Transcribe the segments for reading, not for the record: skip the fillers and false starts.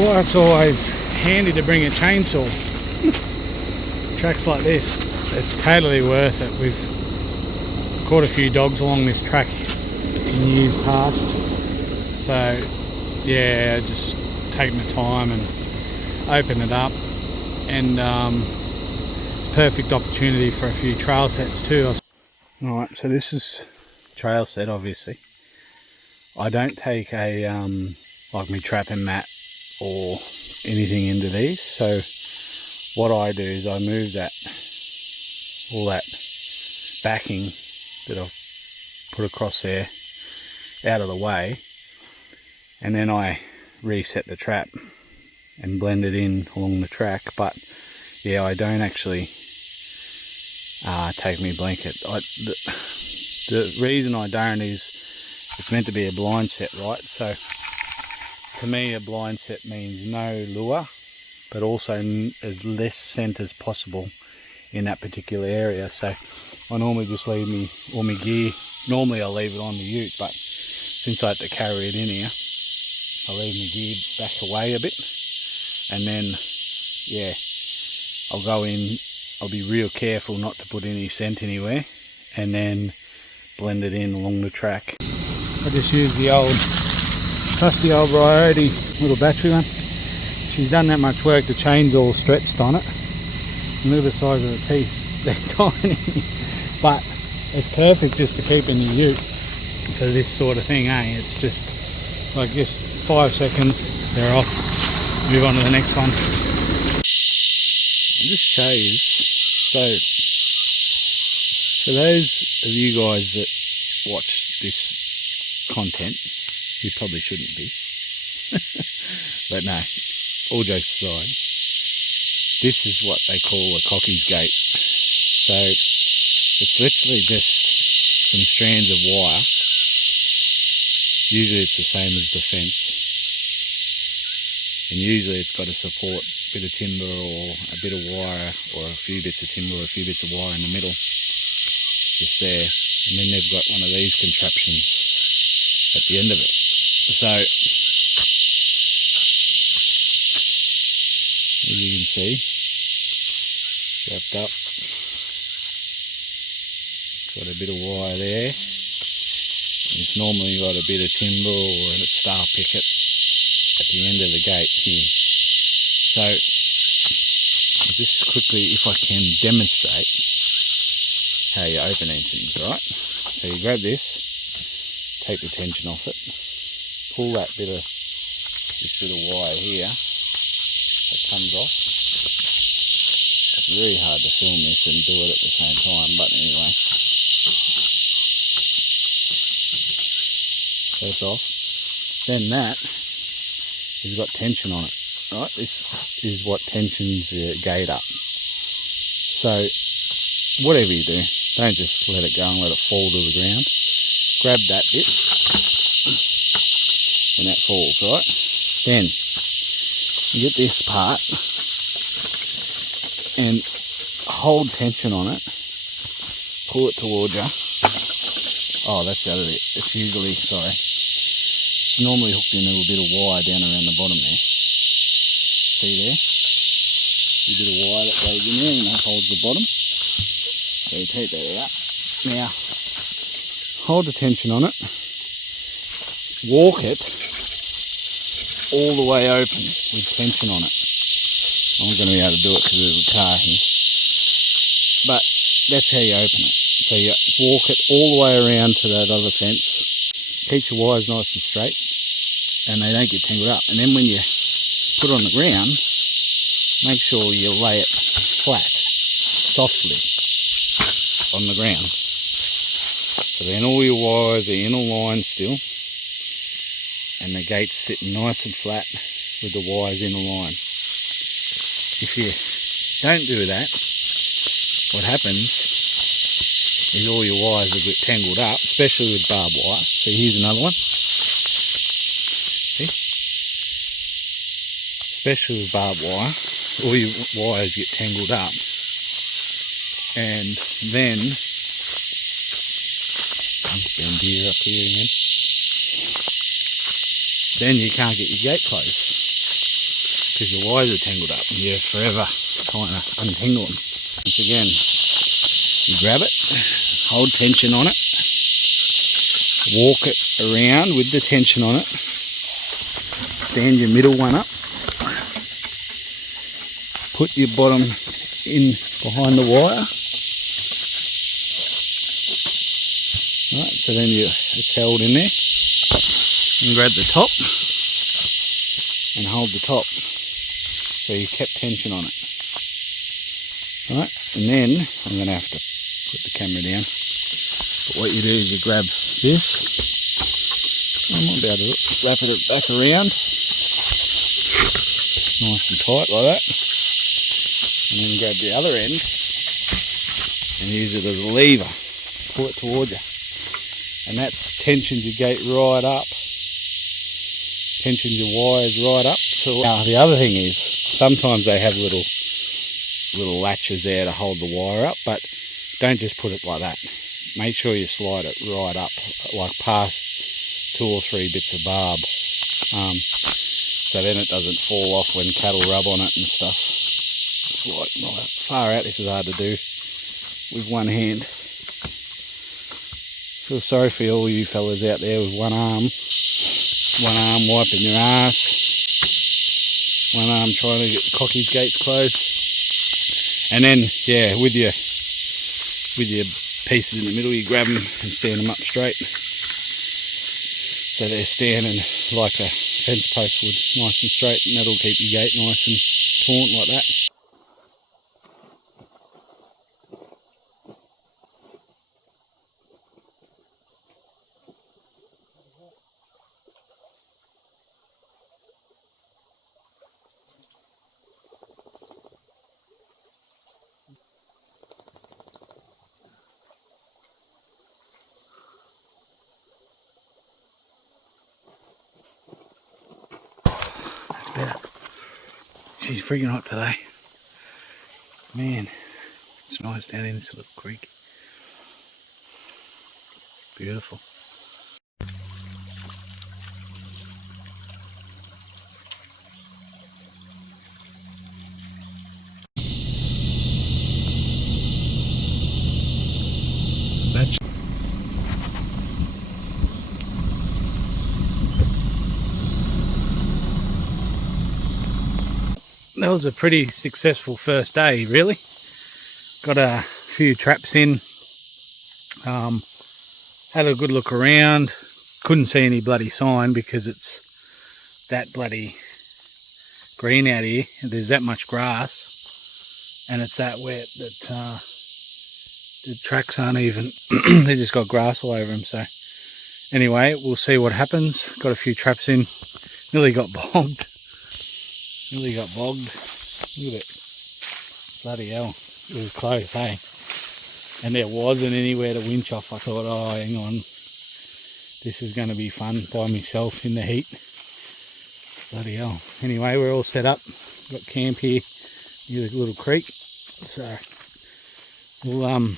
Well, it's always handy to bring a chainsaw. Tracks like this, it's totally worth it. We've caught a few dogs along this track in years past, so yeah, just take my time and open it up, and it's a perfect opportunity for a few trail sets too. Alright, so this is trail set. Obviously I don't take a like my trapping mat or anything into these, so what I do is I move all that backing that I've put across there out of the way, and then I reset the trap and blend it in along the track. But yeah, I don't actually take me blanket. The reason I don't is it's meant to be a blind set, right? So to me, a blind set means no lure, but also as less scent as possible in that particular area. So I normally just leave all my gear. Normally I'll leave it on the ute, but since I have to carry it in here, I'll leave my gear back away a bit, and then yeah, I'll go in. I'll be real careful not to put any scent anywhere, and then blend it in along the track. I just use the trusty old Ryote little battery one. She's done that much work, the chain's all stretched on it. And look at the size of the teeth, they're tiny. But it's perfect just to keep in the ute for this sort of thing, eh? It's just like just 5 seconds, they're off. Move on to the next one. I'll just show you. So for those of you guys that watch this content, you probably shouldn't be. But no, all jokes aside, this is what they call a cocky's gate. So it's literally just some strands of wire. Usually it's the same as the fence, and usually it's got a support bit of timber or a bit of wire, or a few bits of timber or a few bits of wire in the middle, just there. And then they've got one of these contraptions at the end of it. So as you can see, wrapped up, got a bit of wire there. It's normally got a bit of timber or a star picket at the end of the gate here. So just quickly, if I can demonstrate how you open these things, right? So you grab this, take the tension off it, pull this bit of wire here that comes off. It's very hard to film this and do it at the same time, but anyway, so it's off. Then that has got tension on it, right? This is what tensions the gate up. So whatever you do, don't just let it go and let it fall to the ground. Grab that bit and that falls, right? Then you get this part and hold tension on it, pull it towards you. Oh, that's the other bit. It's usually, normally hooked in a little bit of wire down around the bottom there. See there? A bit of wire that goes in there and that holds the bottom. So you take that out. Now, hold the tension on it. Walk it all the way open with tension on it. I'm not going to be able to do it because there's a car here. But that's how you open it. So you walk it all the way around to that other fence. Keep your wires nice and straight and they don't get tangled up. And then when you put it on the ground, make sure you lay it flat, softly on the ground. So then all your wires are in a line still, and the gate's sitting nice and flat with the wires in a line. If you don't do that, what happens is all your wires will get tangled up, especially with barbed wire. So here's another one. See? Especially with barbed wire, all your wires get tangled up, and then deer up here again. Then you can't get your gate closed. because your wires are tangled up and you're forever trying to untangle them. Once again, you grab it, hold tension on it, walk it around with the tension on it, stand your middle one up, put your bottom in behind the wire. Right, so then it's held in there, and grab the top and hold the top, so you kept tension on it. Right, and then I'm going to have to put the camera down, but what you do is you grab this, I might be able to wrap it back around, nice and tight like that, and then grab the other end and use it as a lever, pull it towards you. And that's tensions your gate right up, tensions your wires right up. So now the other thing is, sometimes they have little latches there to hold the wire up, but don't just put it like that. Make sure you slide it right up, like past 2 or 3 bits of barb, so then it doesn't fall off when cattle rub on it and stuff. It's like right far out. This is hard to do with one hand. Feel sorry for all you fellas out there with one arm wiping your ass, one arm trying to get cockies gates closed, and then yeah, with your pieces in the middle, you grab them and stand them up straight, so they're standing like a fence post would, nice and straight, and that'll keep your gate nice and taut like that. That's better. She's freaking hot today. Man, it's nice down in this little creek. Beautiful. That was a pretty successful first day, really. Got a few traps in, had a good look around, couldn't see any bloody sign because it's that bloody green out here. There's that much grass and it's that wet that the tracks aren't even, they just got grass all over them. So anyway, we'll see what happens. Got a few traps in, nearly got bogged. Look at it. Bloody hell. It was close, eh? And there wasn't anywhere to winch off. I thought, oh, hang on. This is going to be fun by myself in the heat. Bloody hell. Anyway, we're all set up. Got camp here near the little creek. So we'll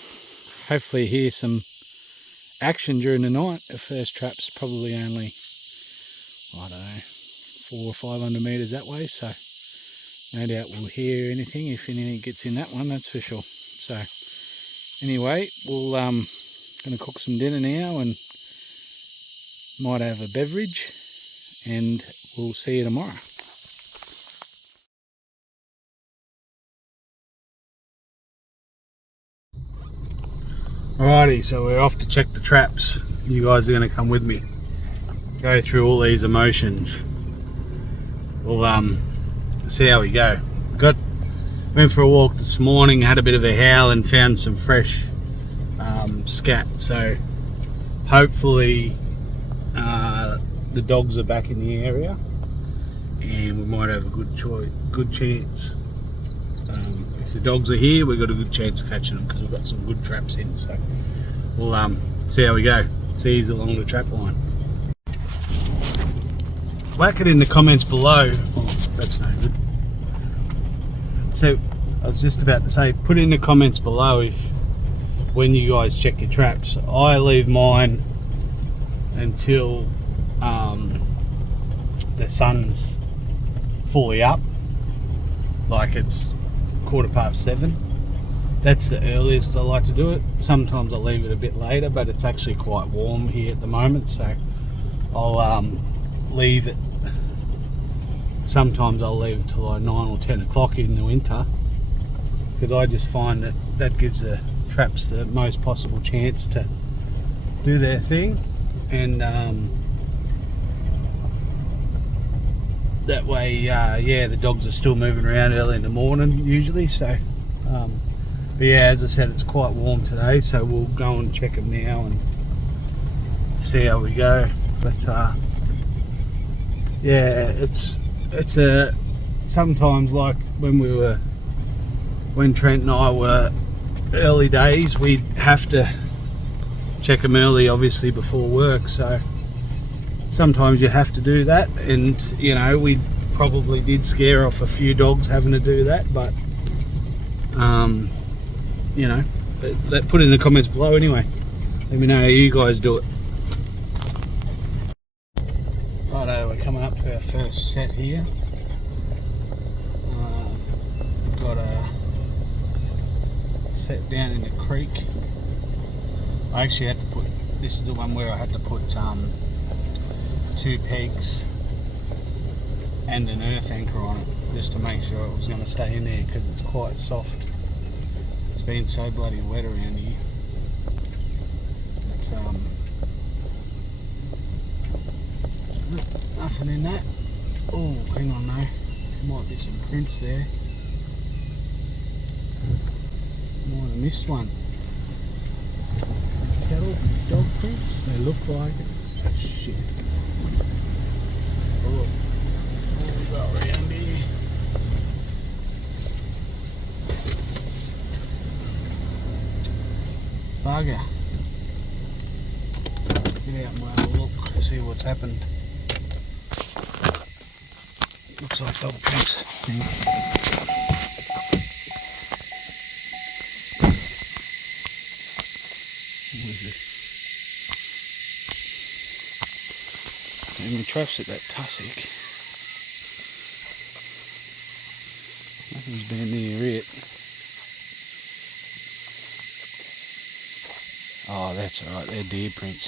hopefully hear some action during the night. The first trap's probably only, I don't know, 400 or 500 metres that way, so no doubt we'll hear anything if anything gets in that one, that's for sure. So anyway, we'll going to cook some dinner now and might have a beverage, and we'll see you tomorrow. Alrighty, so we're off to check the traps. You guys are going to come with me, go through all these emotions. We'll see how we go. Went for a walk this morning, had a bit of a howl and found some fresh scat, so hopefully the dogs are back in the area and we might have a good chance. If the dogs are here, we've got a good chance of catching them because we've got some good traps in, so we'll see how we go. See you along the trap line. Whack it in the comments below. Oh, that's no good. So I was just about to say, put in the comments below if when you guys check your traps. I leave mine until the sun's fully up, like it's 7:15. That's the earliest I like to do it. Sometimes I leave it a bit later, but it's actually quite warm here at the moment, so I'll leave it. Sometimes I'll leave it till like 9 or 10 o'clock in the winter, because I just find that gives the traps the most possible chance to do their thing, and that way, yeah, the dogs are still moving around early in the morning usually. So, but yeah, as I said, it's quite warm today, so we'll go and check them now and see how we go. But yeah, it's a sometimes, like when Trent and I were early days, we'd have to check them early, obviously before work, so sometimes you have to do that, and you know, we probably did scare off a few dogs having to do that, but you know, put it in the comments below anyway. Let me know how you guys do it. Righto, we're coming up to our first set here. Got a set down in the creek. I actually had to put, this is the one where I had to put 2 pegs and an earth anchor on it, just to make sure it was going to stay in there, because it's quite soft. It's been so bloody wet around here. It's nothing in that. Oh, hang on though, might be some prints there. Might have missed one. Cattle dog prints, they look like it. Oh, shit. Let's have a look. What we got around here? Bugger. Get out and we'll have a look, see what's happened. Looks like dog prints. And the traps at that tussock, nothing's been near it. Oh, that's alright, they're deer prints.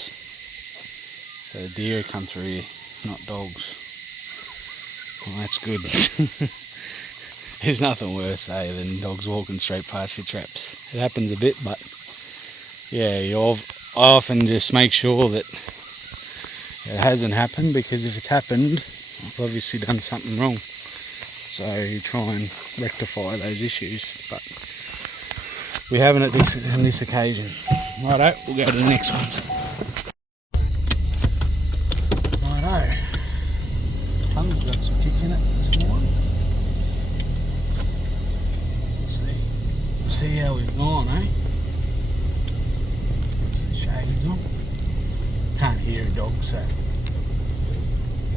So the deer come through here, not dogs. Well, that's good. There's nothing worse, than dogs walking straight past your traps. It happens a bit, but yeah, I often just make sure that it hasn't happened, because if it's happened, I've obviously done something wrong. So you try and rectify those issues, but we haven't on this occasion. Righto, we'll go to the next ones. Righto, the sun's got some kick in it this morning. See how we've gone, eh? Shades on. Can't hear a dog, so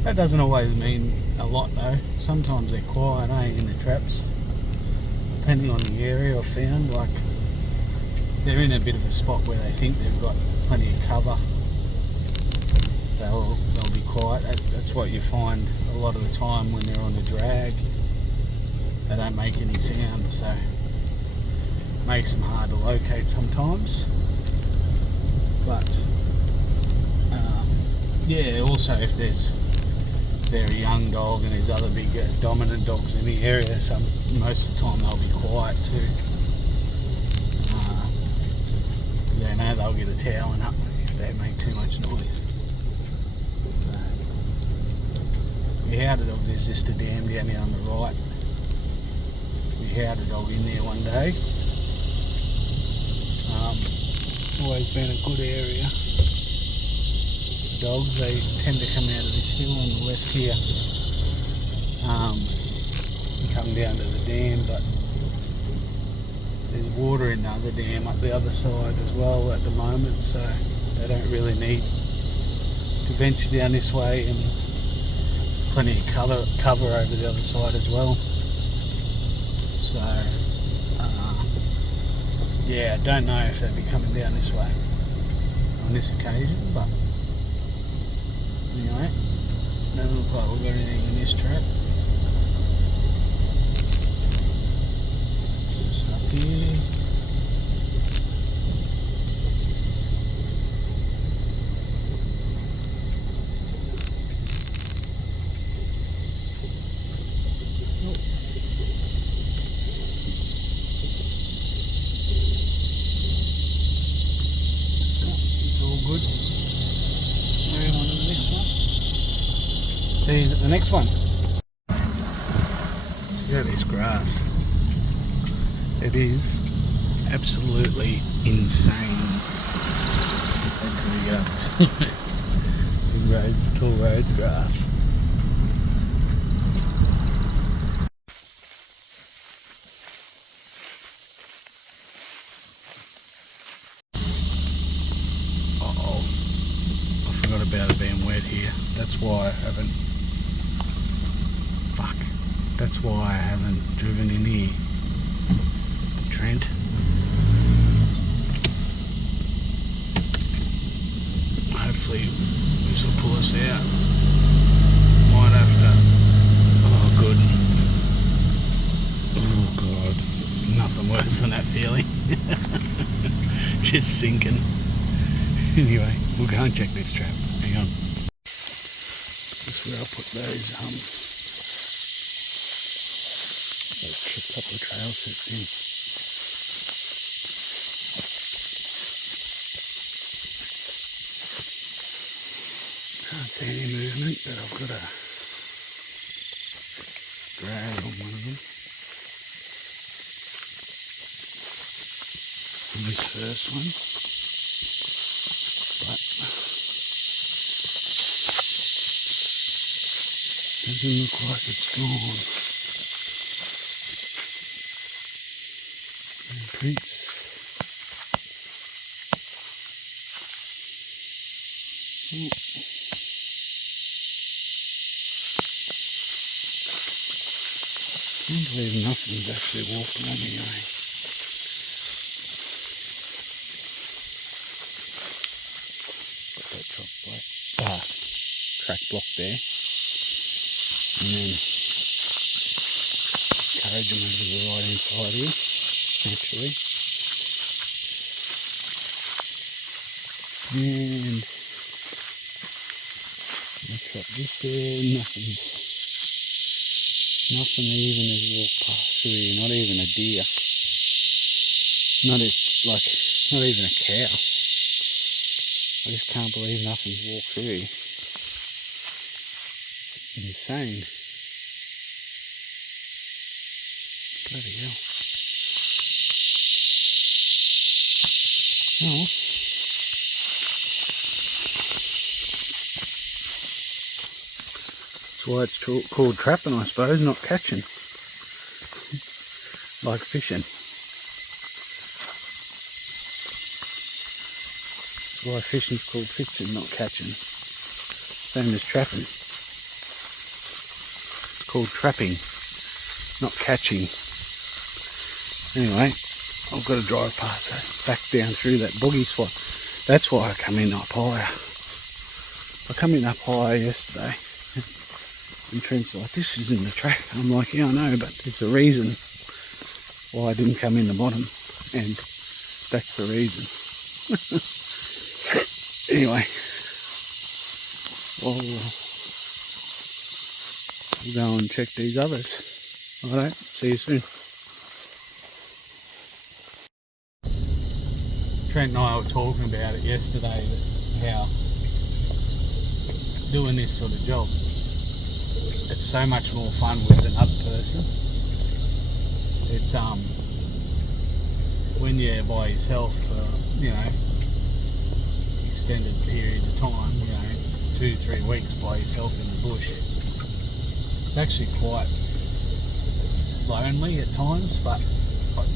that doesn't always mean a lot though. Sometimes they're quiet, in the traps, depending on the area. I've found, like, if they're in a bit of a spot where they think they've got plenty of cover, they'll be quiet. That's what you find a lot of the time when they're on a drag. They don't make any sound, so it makes them hard to locate sometimes. But yeah, also if there's a very young dog and there's other big dominant dogs in the area, most of the time they'll be quiet too. Yeah, no, they'll get a towering up if they make too much noise. So, we had a dog, there's just a dam down there on the right. We had a dog in there one day. It's always been a good area. Dogs, they tend to come out of this hill on the left here and come down to the dam, but there's water in the other dam up the other side as well at the moment, so they don't really need to venture down this way, and there's plenty of cover over the other side as well. So yeah, I don't know if they'll be coming down this way on this occasion, but anyway, doesn't look like we've got anything in this trap. here. See, is it the next one? Look at this grass. It is absolutely insane. Until we get up to big roads, tall roads, grass. Uh-oh. I forgot about it being wet here. That's why I haven't... That's why I haven't driven in here. Trent. Hopefully this will pull us out. Might have to... Oh good. Oh God. Nothing worse than that feeling. Just sinking. Anyway, we'll go and check this trap. Hang on. This is where I'll put those a couple of trail sets in. Can't see any movement, but I've got a drag on one of them. On this first one. But doesn't look like it's gone. Prints. Oh. Can't believe nothing's actually walked on anyway. Got that track block there. And then carriage them over the right hand side here. Actually, and I'll drop this there. Nothing even has walked past through here. Not even a deer. Not even a cow. I just can't believe nothing's walked through here. It's insane. Bloody hell. Oh. That's why it's called trapping, I suppose, not catching. Like fishing. That's why fishing's called fishing, not catching. Same as trapping. It's called trapping, not catching. Anyway. I've got to drive past that, back down through that boggy spot. That's why I come in up higher. I come in up higher yesterday, and Trent's like, this isn't the track. I'm like, yeah, I know, but there's a reason why I didn't come in the bottom, and that's the reason. Anyway, we'll go and check these others. Alright, see you soon. Trent and I were talking about it yesterday, that how doing this sort of job, it's so much more fun with another person. It's when you're by yourself for, you know, extended periods of time, you know, 2-3 weeks by yourself in the bush, it's actually quite lonely at times. But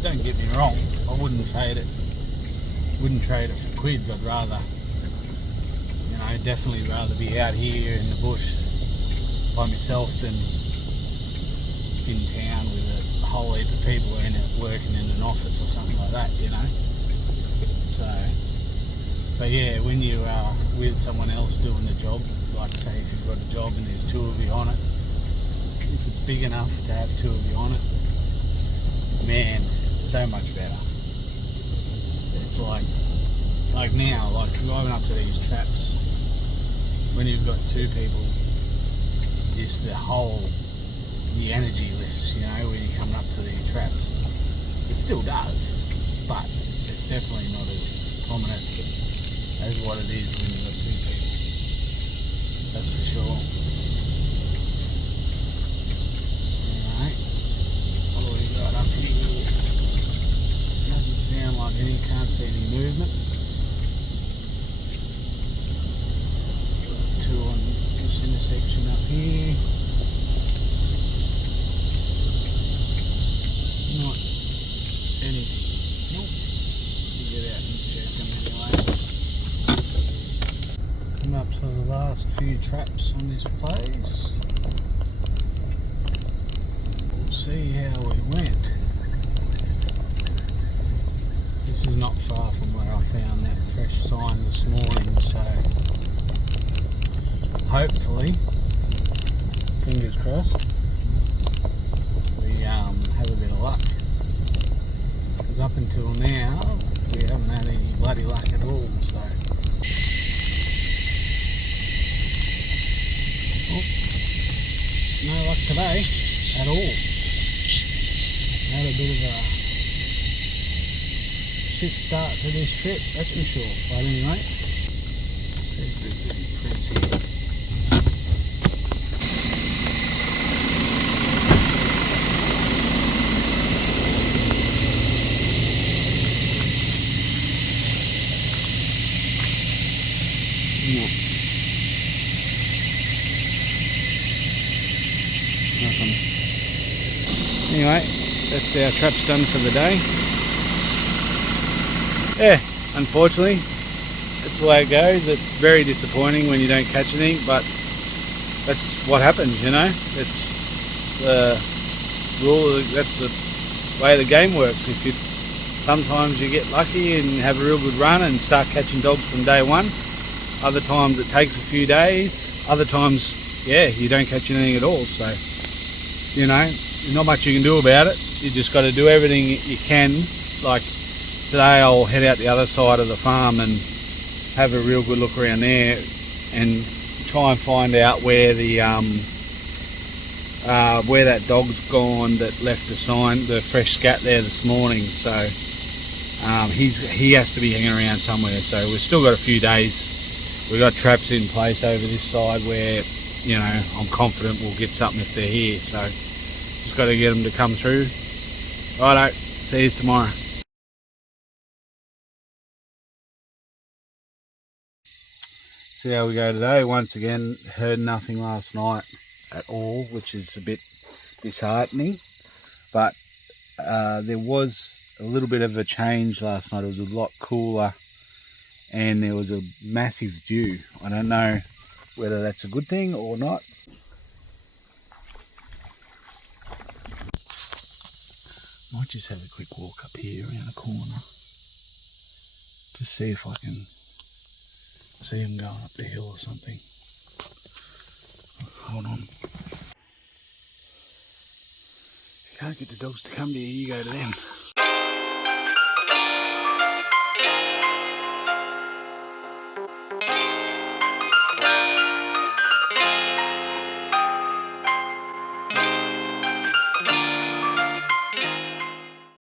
don't get me wrong, I wouldn't trade it for quids. I'd rather, you know, definitely rather be out here in the bush by myself than in town with a whole heap of people in it working in an office or something like that, you know. So, but yeah, when you are with someone else doing the job, like say if you've got a job and there's 2 of you on it, if it's big enough to have 2 of you on it, man, it's so much better. It's like now, like driving up to these traps, when you've got two people, it's the energy lifts, you know, when you're coming up to these traps. It still does, but it's definitely not as prominent as what it is when you've got two people. That's for sure. Alright, what do we got up here? Doesn't sound like can't see any movement. Got two on this intersection up here. Not anything. Nope. We'll get out and check them anyway. Come up to the last few traps on this place. We'll see how we went. This is not far from where I found that fresh sign this morning, so hopefully, fingers crossed, we have a bit of luck. Because up until now, we haven't had any bloody luck at all, so. Oh, no luck today at all. Had a bit of a shit start to this trip, that's for sure. But anyway, let's see if there's any prints here. No. Nothing. Anyway, that's our traps done for the day. Yeah, unfortunately, that's the way it goes. It's very disappointing when you don't catch anything, but that's what happens, you know. It's the rule, that's the way the game works. Sometimes you get lucky and have a real good run and start catching dogs from day one. Other times it takes a few days. Other times, yeah, you don't catch anything at all. So, you know, there's not much you can do about it. You just got to do everything you can. Like today, I'll head out the other side of the farm and have a real good look around there and try and find out where the where that dog's gone that left the sign, the fresh scat there this morning. So he has to be hanging around somewhere. So we've still got a few days. We've got traps in place over this side where, you know, I'm confident we'll get something if they're here. So just got to get them to come through. Righto, see you tomorrow. See how we go today. Once again, heard nothing last night at all, which is a bit disheartening. But there was a little bit of a change last night. It was a lot cooler and there was a massive dew. I don't know whether that's a good thing or not. Might just have a quick walk up here around the corner. Just see if I can see them going up the hill or something. Hold on. If you can't get the dogs to come to you, you go to them.